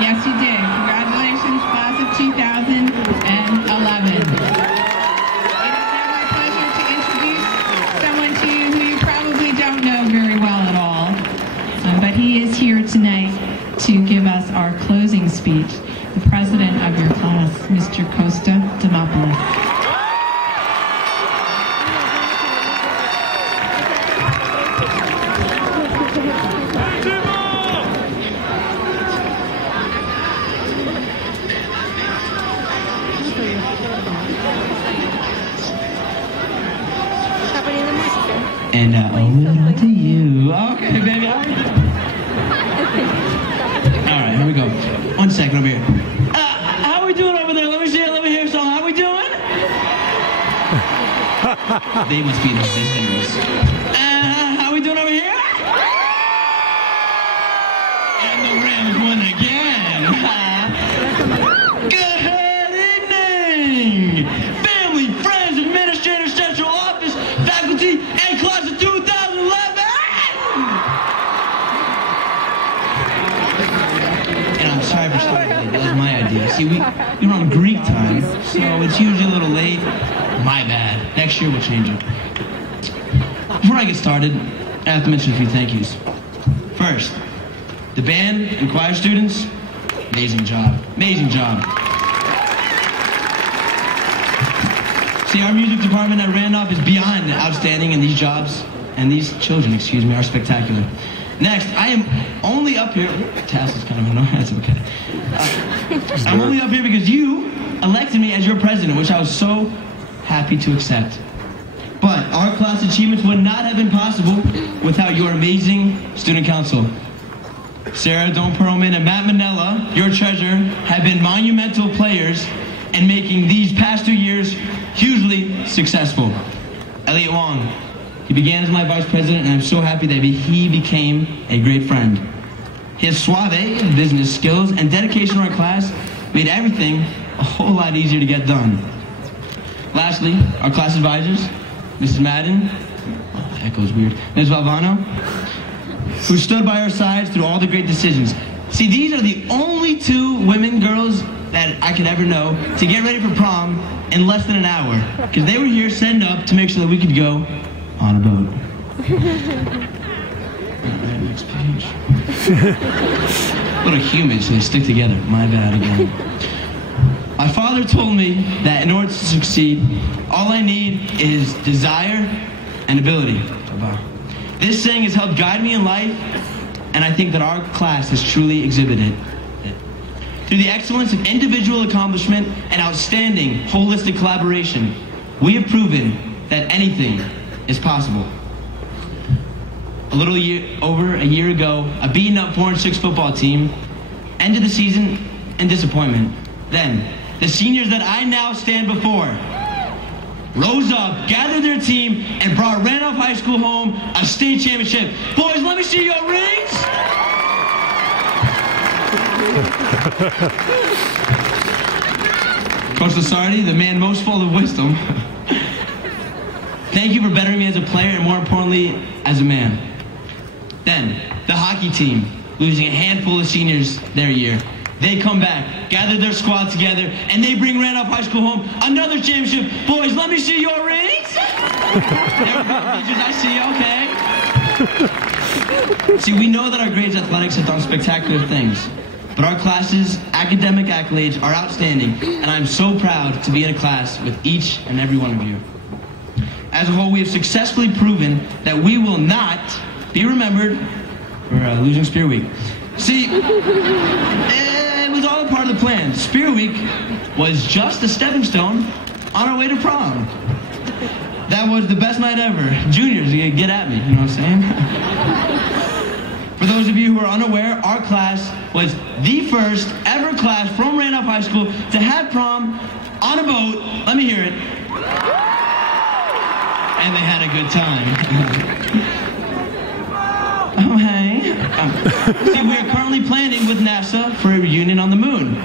Yes, you did. Congratulations, class of 2011. It is now my pleasure to introduce someone to you who you probably don't know very well at all. But he is here tonight to give us our closing speech. The president of your class, Mr. Kosta Demopoulos. And over to you. Okay, baby. All right, here we go. 1 second over here. How are we doing over there? Let me see it. Let me hear a song. How are we doing? They must be the visitors. How are we doing over here? And the Rams won again. Good evening. Family, friends, administrators, central office, faculty, and class of 2011. And I'm sorry for starting late. That was my idea. See, we were on Greek time, so it's usually a little late. My bad. Next year we'll change it. Before I get started, I have to mention a few thank yous. First, the band and choir students, amazing job. Amazing job. See, our music department at Randolph is beyond outstanding, and these jobs, and these children, excuse me, are spectacular. Next, I am only up here, tassel's kind of annoying, that's okay. I'm only up here because you elected me as your president, which I was so happy to accept. But our class achievements would not have been possible without your amazing student council. Sarah Don Perlman and Matt Manella, your treasurer, have been monumental players in making these past 2 years hugely successful. Elliot Wong, he began as my vice president, and I'm so happy that he became a great friend. His suave business skills and dedication to our class made everything a whole lot easier to get done. Lastly, our class advisors, Mrs. Madden, oh, that goes weird, Ms. Valvano, who stood by our sides through all the great decisions. See, these are the only 2 women, girls, that I could ever know to get ready for prom in less than an hour, because they were here setting up to make sure that we could go on a boat. Alright, next page. What a human, so they stick together. My bad again. My father told me that in order to succeed, all I need is desire and ability. This saying has helped guide me in life, and I think that our class has truly exhibited it. Through the excellence of individual accomplishment and outstanding holistic collaboration, we have proven that anything is possible. Over a year ago, a beaten-up 4-6 football team ended the season in disappointment. Then, the seniors that I now stand before rose up, gathered their team, and brought Randolph High School home a state championship. Boys, let me see your rings! Costa Sardi, the man most full of wisdom. Thank you for bettering me as a player and, more importantly, as a man. Then, the hockey team, losing a handful of seniors their year. They come back, gather their squad together, and they bring Randolph High School home another championship. Boys, let me see your rings. There we go, teachers, I see, okay. See, we know that our grades athletics have done spectacular things, but our class's academic accolades are outstanding, and I'm so proud to be in a class with each and every one of you. As a whole, we have successfully proven that we will not be remembered for losing Spear Week. See, it was all a part of the plan. Spear Week was just a stepping stone on our way to prom. That was the best night ever. Juniors, get at me, you know what I'm saying? For those of you who are unaware, our class was the first ever class from Randolph High School to have prom on a boat. Let me hear it. And they had a good time. Oh, hey. See, we are currently planning with NASA for a reunion on the moon.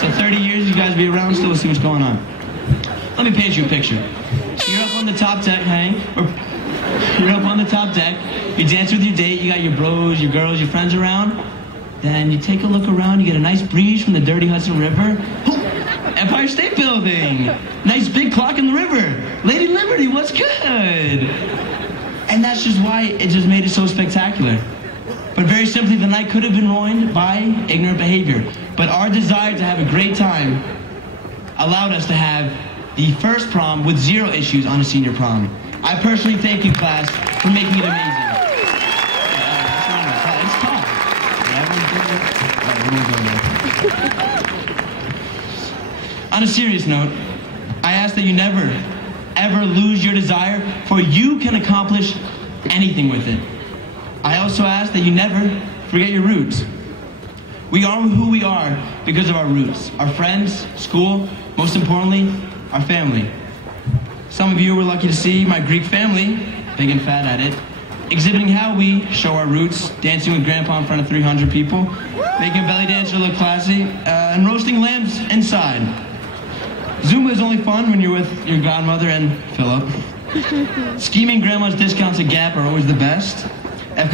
So 30 years, you guys be around still to see what's going on. Let me paint you a picture. So you're up on the top deck, you're up on the top deck, you dance with your date, you got your bros, your girls, your friends around. Then you take a look around, you get a nice breeze from the dirty Hudson River. Oh, Empire State Building! Nice big clock in the river. Lady Liberty, what's good? And that's just why it just made it so spectacular. But very simply, the night could have been ruined by ignorant behavior. But our desire to have a great time allowed us to have the first prom with 0 issues on a senior prom. I personally thank you, class, for making it amazing. On a serious note, I ask that you never, ever lose your desire, for you can accomplish anything with it. I also ask that you never forget your roots. We are who we are because of our roots, our friends, school, most importantly, our family. Some of you were lucky to see my Greek family, big and fat at it, exhibiting how we show our roots, dancing with Grandpa in front of 300 people, making a belly dancer look classy, and roasting lambs inside. Zumba is only fun when you're with your godmother and Philip. Scheming grandma's discounts at Gap are always the best. And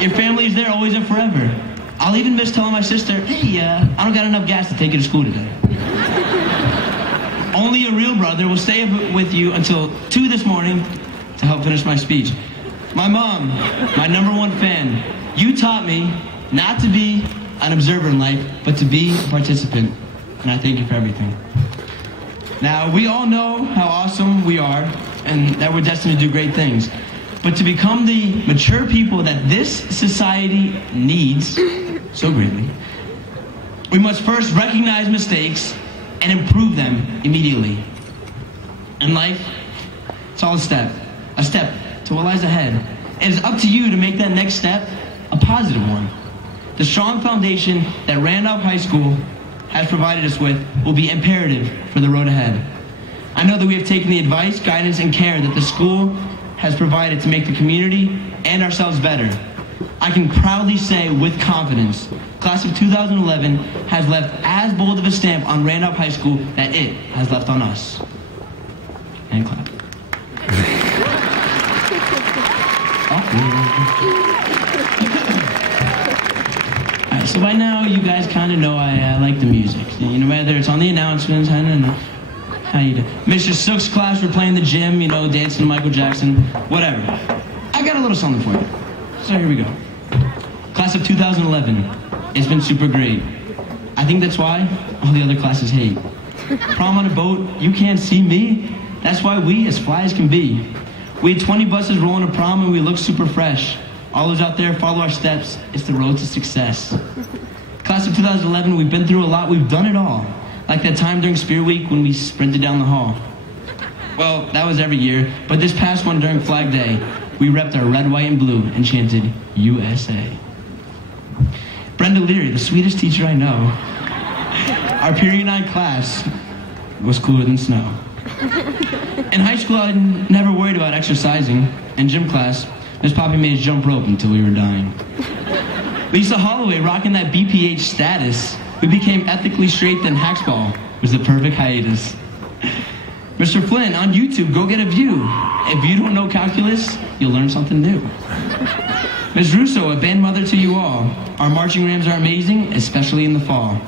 your family is there always and forever. I'll even miss telling my sister, hey, I don't got enough gas to take you to school today. Only a real brother will stay with you until 2 this morning to help finish my speech. My mom, my #1 fan, you taught me not to be an observer in life, but to be a participant. And I thank you for everything. Now, we all know how awesome we are and that we're destined to do great things. But to become the mature people that this society needs so greatly, we must first recognize mistakes and improve them immediately. In life, it's all a step to what lies ahead. It is up to you to make that next step a positive one. The strong foundation that Randolph High School has provided us with will be imperative for the road ahead. I know that we have taken the advice, guidance, and care that the school has provided to make the community and ourselves better. I can proudly say with confidence, class of 2011 has left as bold of a stamp on Randolph High School that it has left on us. And clap. Alright, so by now you guys kind of know I like the music. You know, whether it's on the announcements, I don't know. How you do? Mr. Sook's class, we're playing the gym, you know, dancing to Michael Jackson, whatever. I got a little something for you. So here we go. Class of 2011. It's been super great. I think that's why all the other classes hate. Prom on a boat, you can't see me. That's why we as fly as can be. We had 20 buses rolling to prom and we look super fresh. All those out there, follow our steps. It's the road to success. Class of 2011, we've been through a lot, we've done it all. Like that time during Spirit Week when we sprinted down the hall. Well, that was every year, but this past one during Flag Day, we repped our red, white, and blue and chanted, USA. Brenda Leary, the sweetest teacher I know. Our period 9 class was cooler than snow. In high school, I never worried about exercising. In gym class, Miss Poppy made us jump rope until we were dying. Lisa Holloway rocking that BPH status. We became ethically straight, then Hacksball was the perfect hiatus. Mr. Flynn, on YouTube, go get a view. If you don't know calculus, you'll learn something new. Ms. Russo, a band mother to you all. Our marching rams are amazing, especially in the fall.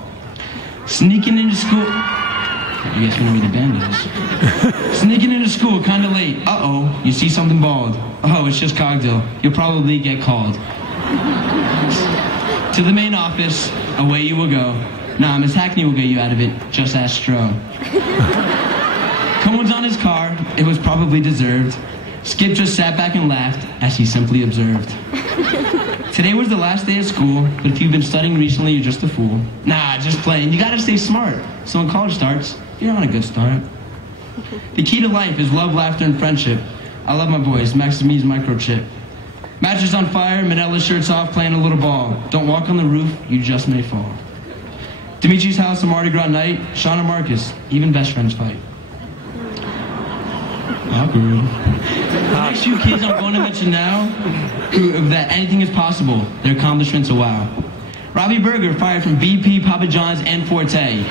Sneaking into school... I guess we know who the band is. Sneaking into school kinda late. Uh-oh, you see something bald. Oh, it's just Cogdill. You'll probably get called. To the main office, away you will go. Nah, Miss Hackney will get you out of it. Just ask Stroh. Cohen's on his car. It was probably deserved. Skip just sat back and laughed as he simply observed. Today was the last day of school, but if you've been studying recently, you're just a fool. Nah, just playing. You gotta stay smart. So when college starts, you're on a good start. The key to life is love, laughter, and friendship. I love my boys. Max is me's microchip. Mattress on fire, Manila shirts off, playing a little ball. Don't walk on the roof, you just may fall. Dimitri's house on Mardi Gras night, Sean and Marcus, even best friends fight. Awkward. The next few kids I'm going to mention now prove that anything is possible. Their accomplishments are wow. Robbie Berger fired from BP, Papa John's, and Forte.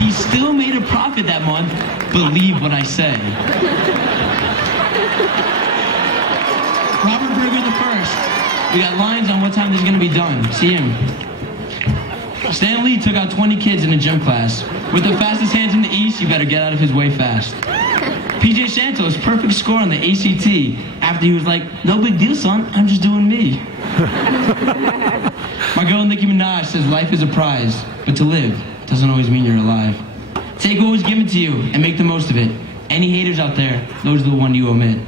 He still made a profit that month, believe what I say. We got lines on what time this is going to be done. See him. Stan Lee took out 20 kids in a gym class. With the fastest hands in the East, you better get out of his way fast. PJ Santos, perfect score on the ACT after he was like, no big deal, son, I'm just doing me. My girl Nicki Minaj says life is a prize, but to live doesn't always mean you're alive. Take what was given to you and make the most of it. Any haters out there, those are the ones you omit.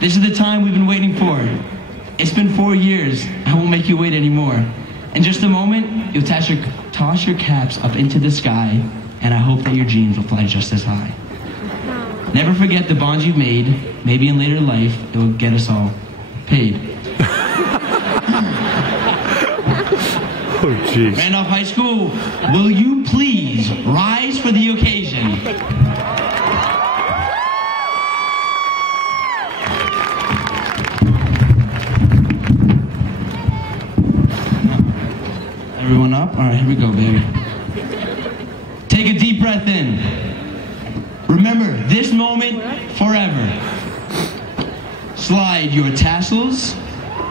This is the time we've been waiting for. It's been 4 years. I won't make you wait anymore. In just a moment, you'll toss your caps up into the sky, and I hope that your dreams will fly just as high. Never forget the bonds you've made. Maybe in later life, it will get us all paid. Oh, jeez. Randolph High School, will you please rise for the occasion? Everyone up? All right, here we go, baby. Take a deep breath in. Remember this moment forever. Slide your tassels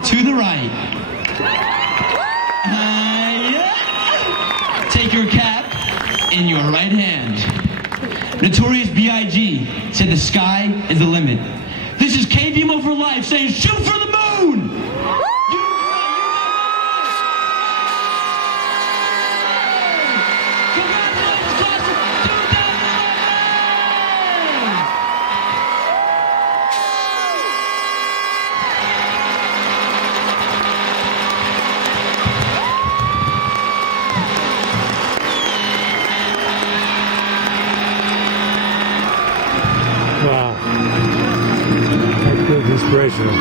to the right. Yeah. Take your cap in your right hand. Notorious B.I.G. said the sky is the limit. This is KVMO for life saying shoot for the moon! Wow. That's good, inspirational.